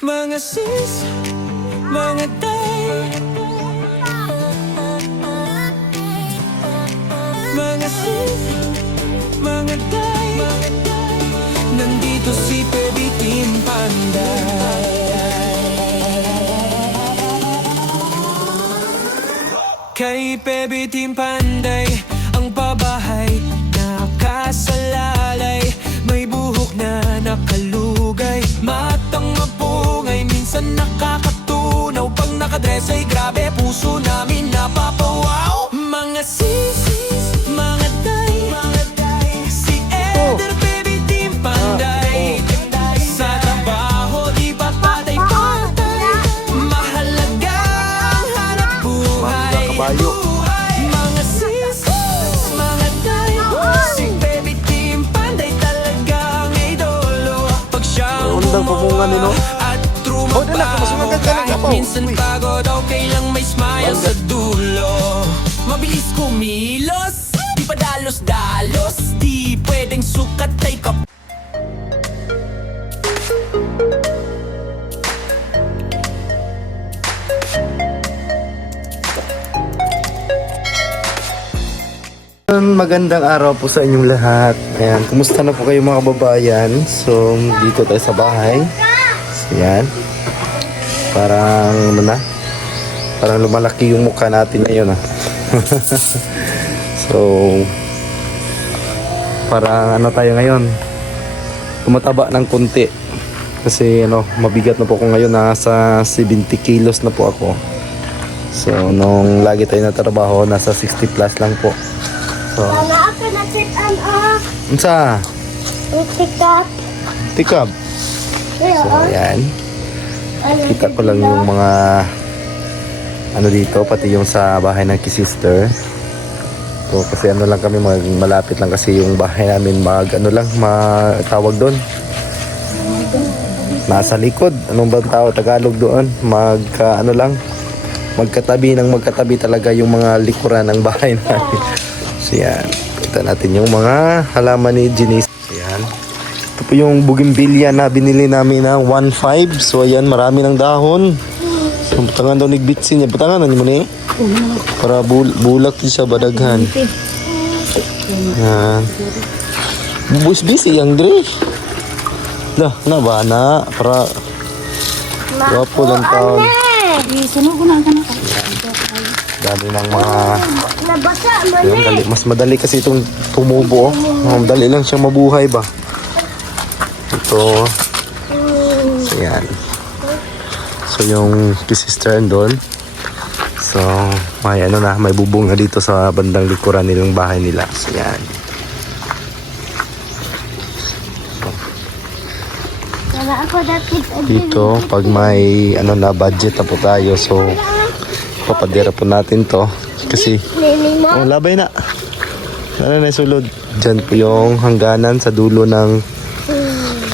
Mga sis, mga day, mga sis, mga day, nandito si Baby Team Panday. Kay Baby Team Panday, ang pabahay nakasalalay, may buhok na nakalugay, matang mapungay, minsan nakakatunaw. Pag nakadress ay grabe, puso namin napapawaw. Mga sis, mga day, si Eder, Baby Team Panday. Sa trabaho di pa patay-patay, mahalaga ang hanap buhay. Mga sis, mga day, si Baby Team Panday talagang idolo. Pag siyang bumuha at trumabaho, kahit minsan pagod, okay lang may smile sa dulo. Mabilis kumilos, di pa dalos-dalos, di pwedeng sukat ay kap. Magandang araw po sa inyong lahat. Ayan, kumusta na po kayo mga kababayan? So, dito tayo sa bahay. So, ayan. Parang, ano na? Parang lumalaki yung mukha natin ngayon, ah. So, parang ano tayo ngayon? Tumataba ng konti. Kasi, ano, mabigat na po ako ngayon. Nasa 70 kilos na po ako. So, nung lagi tayo natrabaho, nasa 60 plus lang po. So, wala ako nasitan unsa? Tikap. Tikab. So, ayan. Kita ko lang yung mga ano dito, pati yung sa bahay ng kisister. So, kasi ano lang kami, malapit lang kasi yung bahay namin, tawag doon. Nasa likod. Anong bang tao Tagalog doon? Magkatabi talaga yung mga likuran ng bahay namin. So, yan. Kita natin yung mga halaman ni Janice. Yan. Ito po yung bougainvillea na binili namin na 1.5. So, ayan. Marami ng dahon. So, butangan daw nagbitsin niya. Butangan na niyo muna eh. Para bulak siya badaghan. Yan. Busy yung Dre. Dah, na ba na? Para wapo lang taon. Sunog ko na ka na. Dami ng mga Nabasa yun, mas madali kasi itong tumubo. Madali lang siya mabuhay ba. Ito. So yan. So yung kisister doon. So may may bubong na dito sa bandang likuran nilang bahay nila. So yan. Wala ako dapat. Dito pag may budget na po tayo. So papadira po natin to. Kasi labay na. Ano na sulod. Diyan po yung hangganan sa dulo ng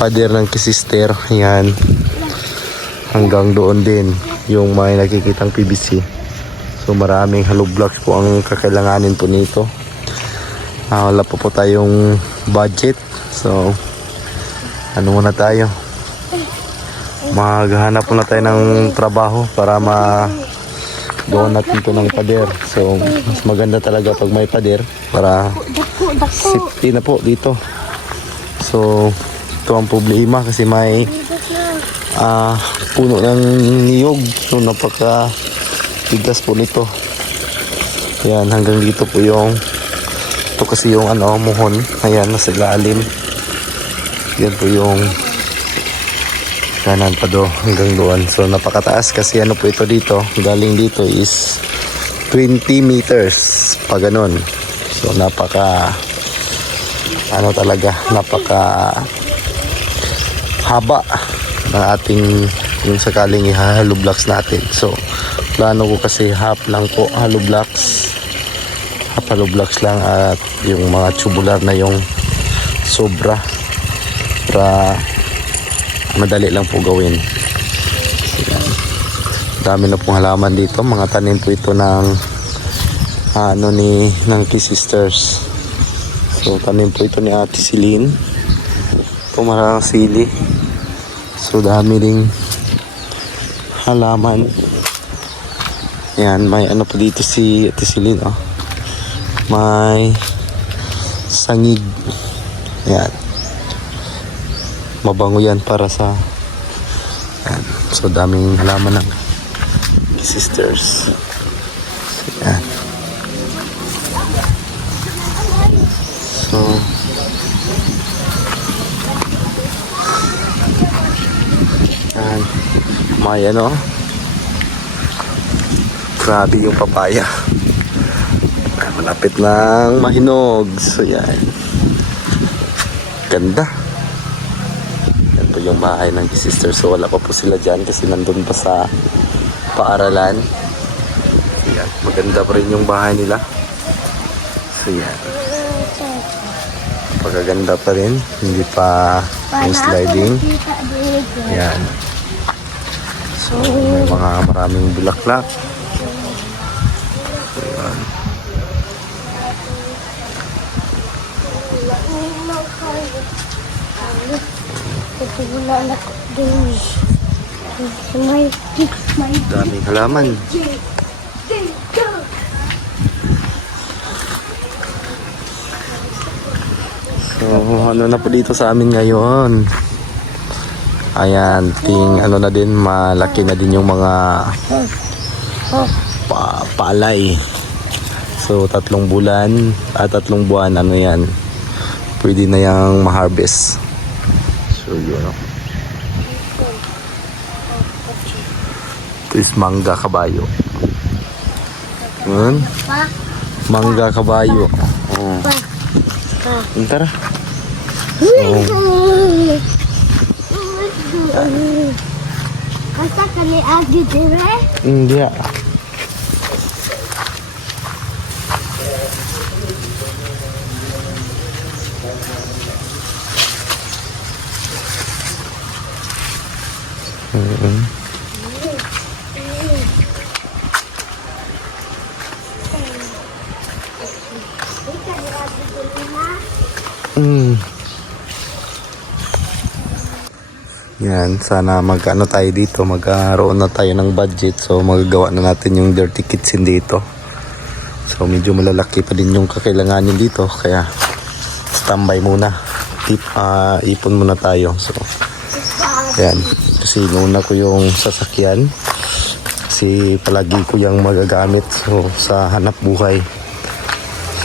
pader ng kisister. Ayan. Hanggang doon din yung may nakikitang PVC. So maraming hollow blocks po ang kakailanganin po nito. Wala po tayong budget. So ano muna tayo? Maghahanap muna tayo ng trabaho para doon natin ito ng pader. So mas maganda talaga pag may pader para safety na po dito. So ito ang problema kasi may puno ng niyog. So napaka tigas po nito. Ayan, hanggang dito po yung ito kasi yung muhon. Ayan, nasa ilalim. Yan po yung kanan pa do hanggang doon. So napakataas kasi po ito dito. Galing dito is 20 meters pa ganun. So napaka haba ng ating yung sakaling i-hollow blocks natin. So plano ko kasi half lang po hollow blocks. Half hollow blocks lang at yung mga tubular na yung sobra para madali lang po gawin. Dami na pong halaman dito. Mga tanim po ito ng ng Sisters. So tanim po ito ni Ate Celine. Ito maraming sili. So dami ding halaman. Yan, may ano pa dito si Ate Celine, oh. May sangig. Yan. Mabango yan para sa yan. So daming halaman ng sisters. So, yan. So yan. May ano, grabe yung papaya. Malapit ng mahinog. So yan. Ganda. Yan po yung bahay ng sister. So wala pa po sila dyan kasi nandun pa sa paaralan. So yan. Maganda pa rin yung bahay nila. So yan. Pagkaganda pa rin. Hindi pa yung sliding. Yan. So may mga maraming bulaklak. So yan. Daming halaman. So ano na po dito sa amin ngayon. Ayan, ano na din, malaki na din yung mga palay. So 3 bulan at 3 buwan, ano yan, pwede na yung ma-harvest. So yun, ito is mangga kabayo. Yun, mangga kabayo. Oh. Tara. Asa kali agi dire? Hindi. Yan, sana mag-ano tayo dito, magkaroon na tayo ng budget. So magagawa na natin yung dirty kitchen dito. So medyo malalaki pa din yung kakailanganin dito, kaya standby muna. Ipon muna tayo. So yan, kasi inuna ko yung sasakyan kasi palagi ko yung magagamit, so sa hanap buhay.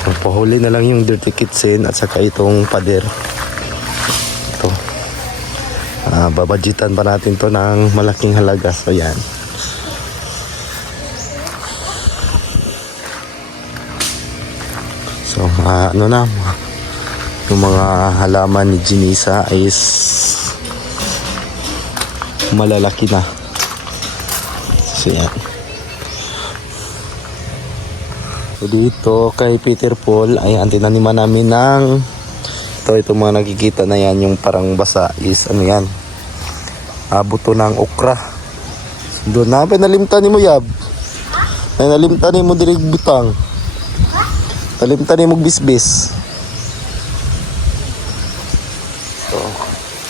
So pahuli na lang yung dirty kitchen at saka itong pader. Ito, babadgetan pa natin to ng malaking halaga. So yan. So ano na, yung mga halaman ni Jinisa is malalaki na. So yan. So dito kay Peter Paul ay antinaniman namin ng ito mga nakikita na yan, yung parang basa is ano yan, buto ng okra. So, doon na nalimtan ni mo, Yab. Nalimtan ni mo dirig butang. Nalimtan ni mo bisbis. So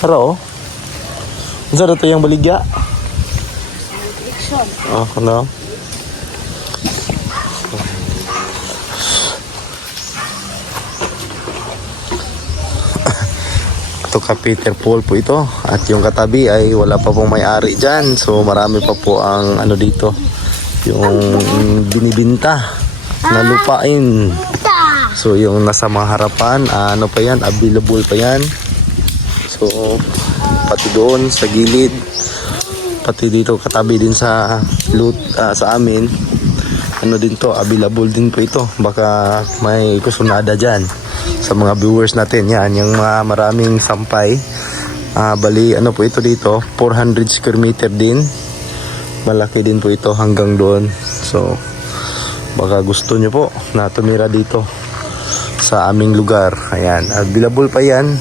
haro, unsa na to yung baligya? Oh, ano? Ito ka Peter Paul po ito. At yung katabi ay wala pa pong may-ari dyan. So marami pa po ang ano dito, yung binibinta na lupain. So yung nasa mga harapan, ano pa yan, available pa yan. So pati doon sa gilid, pati dito katabi din sa sa amin, ano din to, available din po ito. Baka may kusunada dyan sa mga viewers natin. Yan, yung mga maraming sampay. Bali, ano po ito dito, 400 square meter din. Malaki din po ito hanggang doon. So, baka gusto nyo po na tumira dito sa aming lugar. Ayan, available pa yan.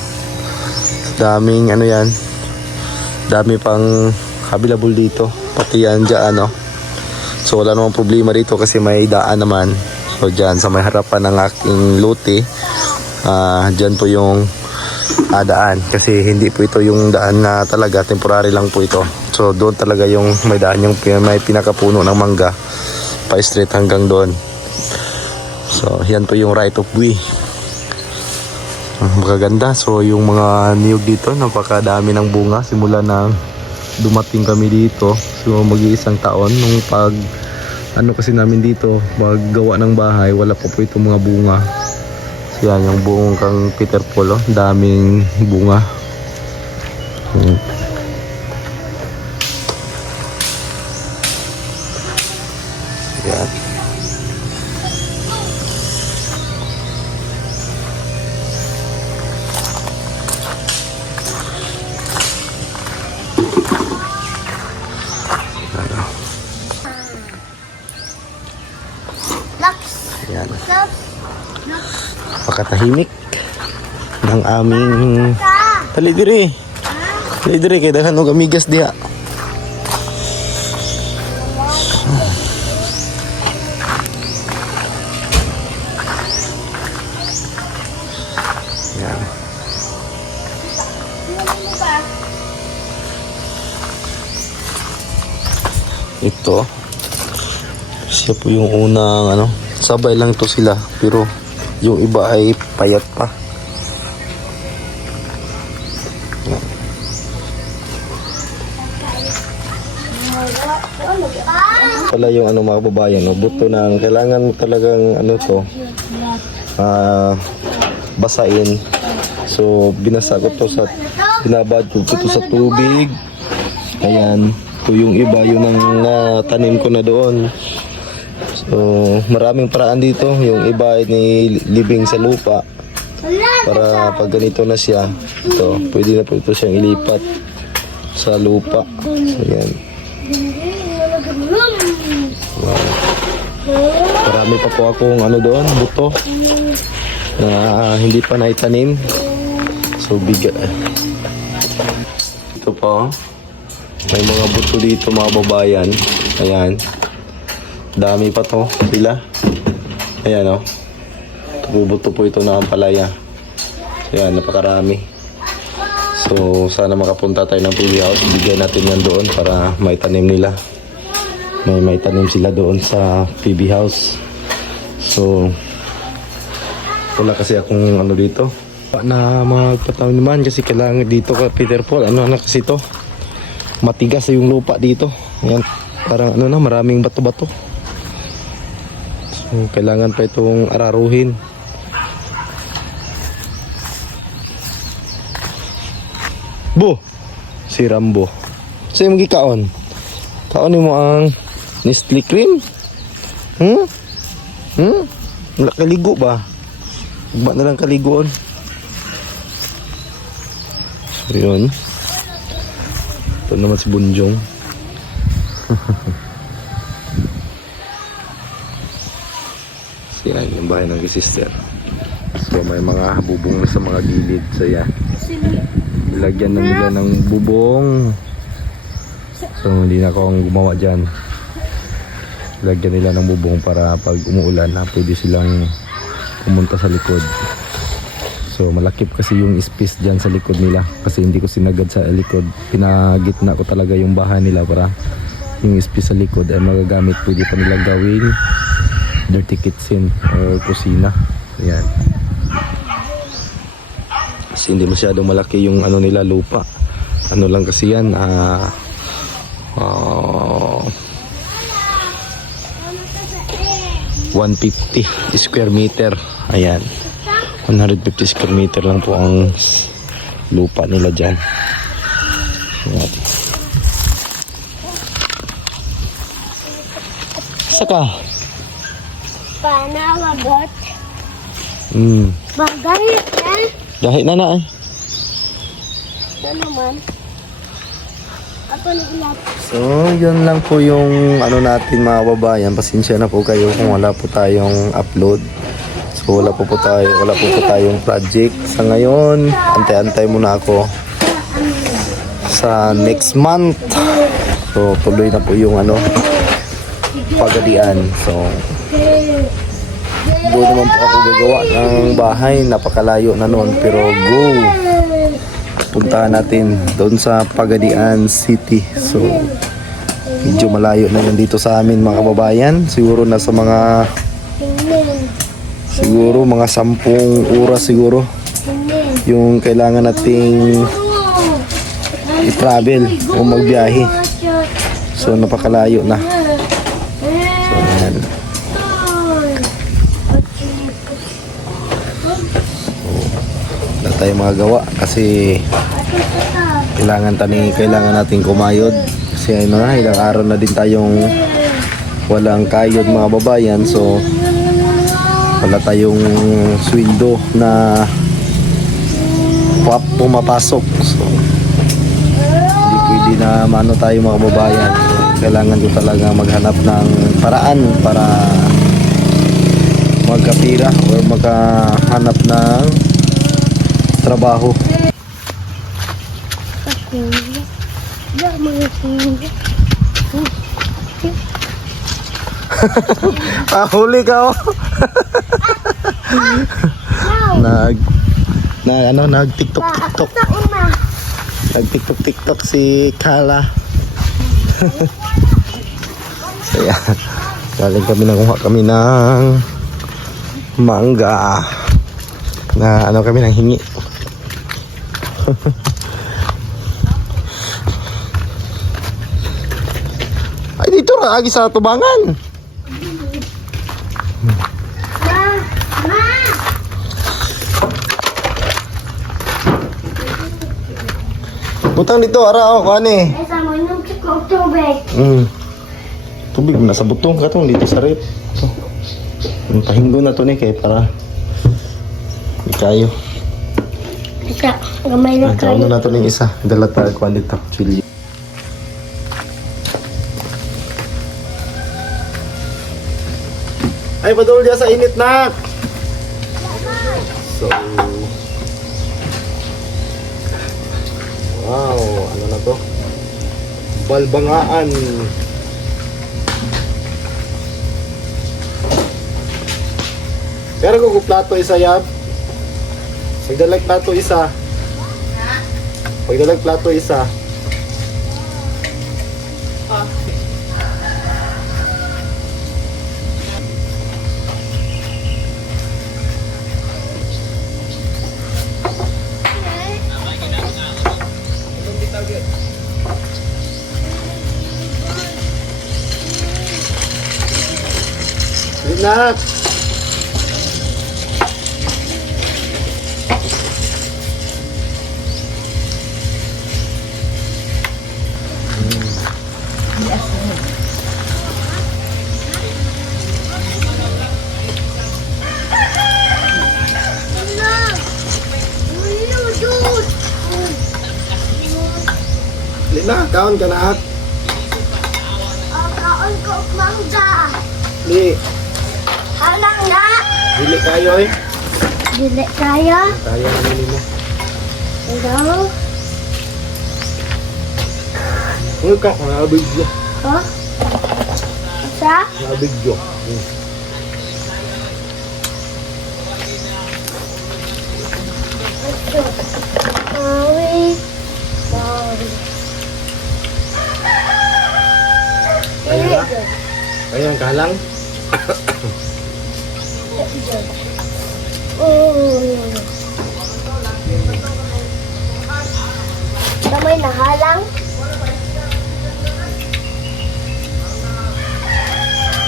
Daming, ano yan, dami pang available dito. Pati yan dyan, ano. So, wala namang problema dito kasi may daan naman. So, dyan, sa may harapan ng aking lote, dyan po yung daan, kasi hindi po ito yung daan na talaga, temporary lang po ito. So So doon talaga yung may daan, yung may pinakapuno ng mangga pa straight hanggang doon. So yan po yung right of way. Magaganda. So yung mga niyog dito, napakadami ng bunga simula nang dumating kami dito. So mag-iisang taon nung pag ano kasi namin dito, maggawa ng bahay, wala pa po itong mga bunga. So yan yung buong kang Peter Paul, oh. Daming bunga. Yan. Lux. Yan. Lux. Pakatahimik ng aming tali diri. Tali diri kay daghan og amigas diha. Yan. Ito siya po yung unang ano, sabay lang to sila pero yung iba ay payat pa. Pala yung ano mga babayan, no? Buto ng kailangan talagang ano to, basain. So binasa ko to sa, binabad ko to sa tubig. Ayan, to yung iba yun ang tanim ko na doon. So maraming paraan dito. Yung iba ay nilibing sa lupa para pag ganito na siya, ito, pwede na po ito siyang ilipat sa lupa. So yan. Wow. Marami pa po akong ano doon, buto na hindi pa naitanim. So biga. Ito po, may mga buto dito mga babayan. Ayan. Dami pa to sila. Ayan o. Bubuto po ito na ampalaya. Ayan, napakarami. So sana makapunta tayo ng PB House. Bigyan natin yan doon para may tanim nila. May tanim sila doon sa PB House. So wala kasi akong ano dito na magpatanim naman kasi kailangan dito ka Peter Paul. Ano na kasi to, matigas yung lupa dito. Ayan, parang ano na, maraming bato-bato. So kailangan pa itong araruhin. Bo, si Rambo. Sa'yo mong gikaon. Kaonin mo ang Nestle cream. Wala kaligo ba? Ba na lang kaligoon. So yun. Ito naman si Bunjong. Siya yung bahay ng sister. So may mga bubong sa mga gilid. So yan. Lagyan na nila ng bubong. So hindi na ako ang gumawa dyan. Lagyan nila ng bubong para pag umuulan na pwede silang pumunta sa likod. So malakip kasi yung space dyan sa likod nila kasi hindi ko sinagad sa likod. Pinagitna ko talaga yung bahay nila para yung space sa likod ay magagamit. Pwede pa nila gawing dirty kitchen or kusina. Ayan. Kasi hindi masyadong malaki yung ano nila lupa. Ano lang kasi yan 150 square meter. Ayan, 150 square meter lang po ang lupa nila dyan. Ayan. Saka Panawabot. Bagay na. Dahil na eh. Ito naman. Ako nag-ilap. So, yun lang po yung ano natin mga babayan. Pasensya na po kayo kung wala po tayong upload. So, wala po tayong project. Sa ngayon, antay-antay muna ako sa next month. So, tuloy na po yung ano, pagadian. So, doon naman po ako gagawa ng bahay. Napakalayo na noon. Pero go! puntahan natin doon sa Pagadian City. So medyo malayo na yun dito sa amin mga kababayan. Siguro nasa mga mga 10 oras siguro yung kailangan nating i-travel o magbiyahe. So napakalayo na. So ayan. Wala tayong magagawa kasi kailangan nating kumayod kasi ano na, ilang araw na din tayong walang kayod mga babayan. So wala tayong sweldo na pumapasok. So hindi pwede na mano tayo mga babayan. So kailangan ko talaga maghanap ng paraan para magkapira o makahanap ng trabaho. Huli ka oh. nag TikTok. Nag TikTok si Kala. So yan. Galing kami nakuha kami ng mangga na kami nang hingi. Ay dito ra agi sa tubangan. Butang dito ara ko ani. Tubig mo na sa butong katong dito sa rep. So, pahinggo na to ni kay para ikayo. Gamay na Kayo na to ning isa. Dala ta ko dito. Chili. Ay padul dia sa init na. So wow, ano na to? Balbangaan. Pero kung plato isa yab. Pagdalag plato isa. Pagdalag plato isa. Linak. Lina, kaon ka na at? Kaon ko mangga. Li, Halang na. dili kayo eh. Dili kaya. Kaya na nili mo. Hello? Uy ka, nabigyo. Ha? Sa? Nabigyo. Sorry. Sorry. Kaya na? Kaya ang kalang? Damay na halang.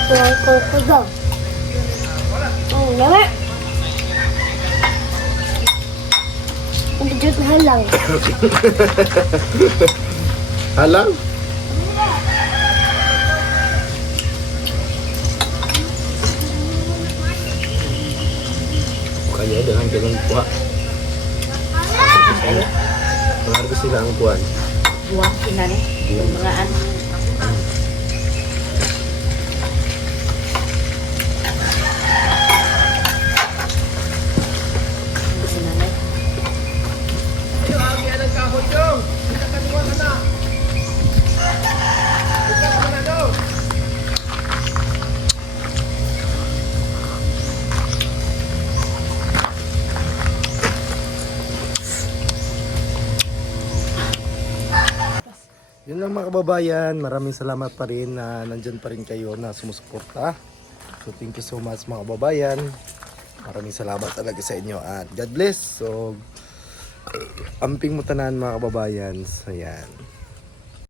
Tuwag ko ko daw. Damay. Hindi dyan halang. Halang? Kanya dengan ganun kuha. Pangarap sila ang kuhan. Buwang sila ni. Yung mga ano. Sila na. lang mga kababayan, maraming salamat pa rin na nandyan pa rin kayo na sumusuporta. So thank you so much mga kababayan. Maraming salamat talaga sa inyo at God bless. So amping mo tanan mga kababayan. So yan.